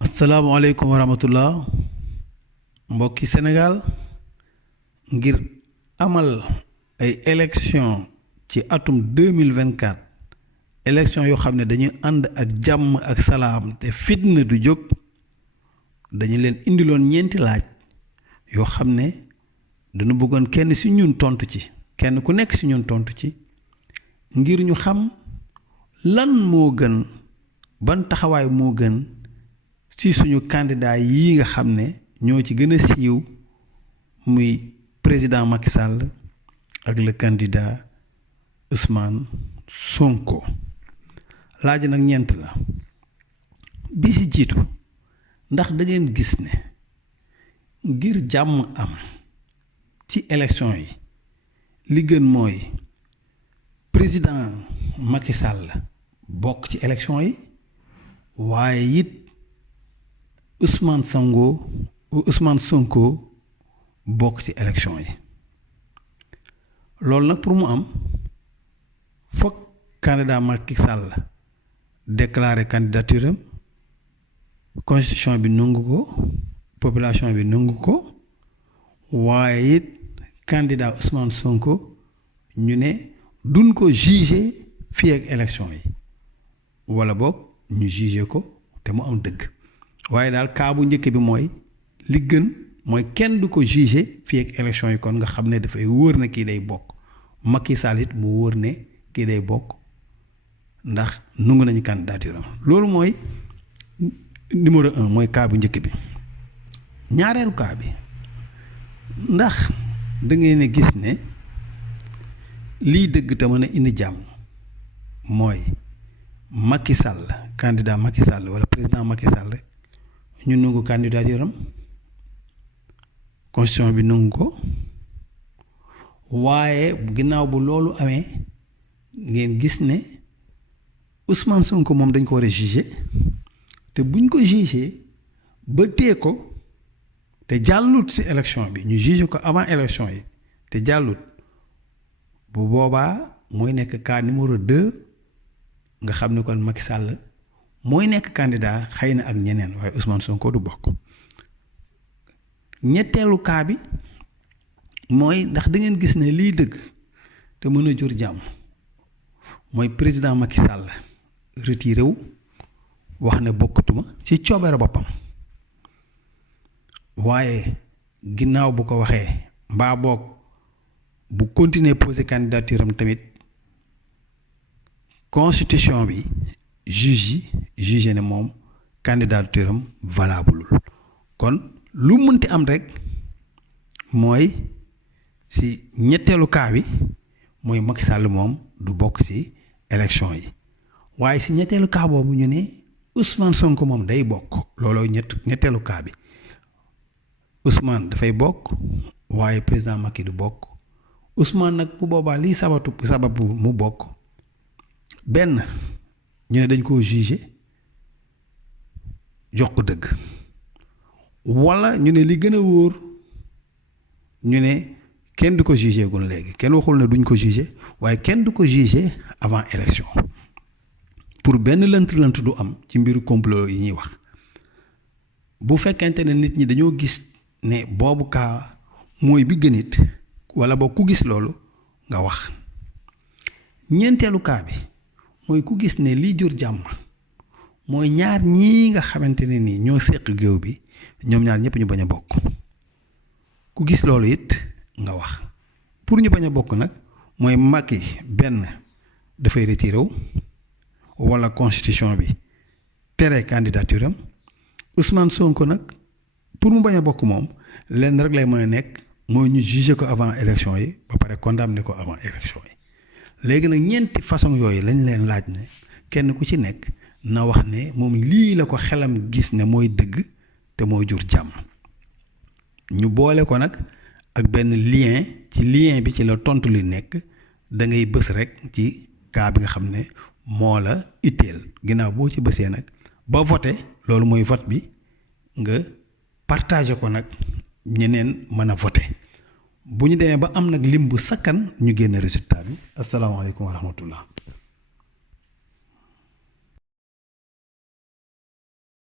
asalaamaaleykum wa rahmatullah mbokki Sénégal ngir amal ay élection ci atum 2024 élection yoo xam ne dañuy ànd ak jàmm ak salaam te fitna du jóg dañu leen indiloon ñeenti laaj yoo xam ne dañu bëggoon kenn ci ñun tontu ci kenn ku nekk ci ñun tontu ci ngir ñu xam lan moo gën ban taxawaay moo gën ci suñu candidat yi nga xam ne ñoo ci gën a siiw muy président Macky Sall ak le candidat Ousmane Sonko laaj nag ñeent la bi ci jiitu ndax da ngeen gis ne ngir jàmm am ci élection yi li gën mooy président Macky Sall bokk ci élection yi waaye it Ousmane Sonko bokk ci élection yi loolu nag pour mu am foog candidat Macky Sall déclarer candidature am constitution bi nangu ko population bi nangu ko waaye it candidat Ousmane Sonko ñu ne duñ ko juger fii ak élection yi wala boog ñu juger ko te mu am dëgg waaye daal cas bu njëkk bi mooy li gën mooy kenn du ko juger fii ak élection yi kon nga xam ne dafay wóor ne kii day bokk Macky Sall it mu wóor ne kii day bokk ndax nungu nañu candidature am loolu mooy numéro 1 mooy cas bu njëkk bi ñaareelu cas bi ndax da ngeen a gis ne lii dëgg te mën a indi jàmm mooy Macky Sall candidat Macky Sall wala président Macky Sall ñu nungu candidature am constitution bi nungu ko waaye ginnaaw bu loolu amee ngeen gis ne Ousmane Sonko moom dañ ko war a juger te buñ ko juger ba tee ko te jàllut ci élection bi ñu juger ko avant élection yi te jàllut bu boobaa mooy nekk cas numéro 2 nga xam ne kon Macky Sall mooy nekk candidat xëy na ak ñeneen waaye Ousmane Sonko du bokk ñetteelu cas bi mooy ndax da ngeen gis ne lii dëgg te mën a jur jàmm mooy président Macky Sall retiré wu wax ne bokkatuma ci coobere boppam waaye ginnaaw bu ko waxee mbaa boog bu continuer poser candidature am tamit constitution bi juge ne moom candidature am valable kon lu mënti am rek mooy ci ñetteelu cas bi mooy Macky Sall moom du bokk ci élection yi waaye ci ñetteelu cas boobu ñu ne Ousmane Sonko moom day bokk looloo ñetteelu cas bi Ousmane dafay bokk waaye président Macky du bokk Ousmane nag bu boobaa lii sababu mu bokk benn ñu ne dañ koo juger jox ko dëgg walla ñu ne li gën a wóor ñu ne kenn du ko juger gun léegi kenn waxul ne duñ ko juger waaye kenn du ko juger avant élection pour benn lënt du am ci mbiru complot yi ñuy wax bu fekkente ne nit ñi dañoo gis ne boobu kaa mooy bi gën it walla boog ku gis loolu nga wax ñeenteelu kaa bi mooy ku gis ne lii jur jàmm mooy ñaar ñii nga xamante ne nii ñoo seq géew bi ñoom ñaar ñëpp ñu bañ a bokk ku gis loolu it nga wax pour ñu bañ a bokk nag mooy Macky benn dafay retiré wu walla constitution bi tere candidature am Ousmane Sonko nag pour mu bañ a bokk moom lenn rek lay mën a nekk mooy ñu juger ko avant élection yi ba pare condamné ko avant élection yi léegi nag ñeenti façon yooyu lañ leen laaj ne kenn ku ci nekk na wax ne moom lii la ko xelam gis ne mooy dëgg te mooy jur jàmm ñu boole ko nag ak benn lien ci lien bi ci la tontu li nekk da ngay bës rek ci cas bi nga xam ne moo la itteel ginnaaw boo ci bësee nag ba voté loolu mooy vote bi nga partagé ko nag ñeneen mën a voté bu ñu demee ba am nag lim bu sakkan ñu génn résultat bi asalaamaaleykum wa rahmatullah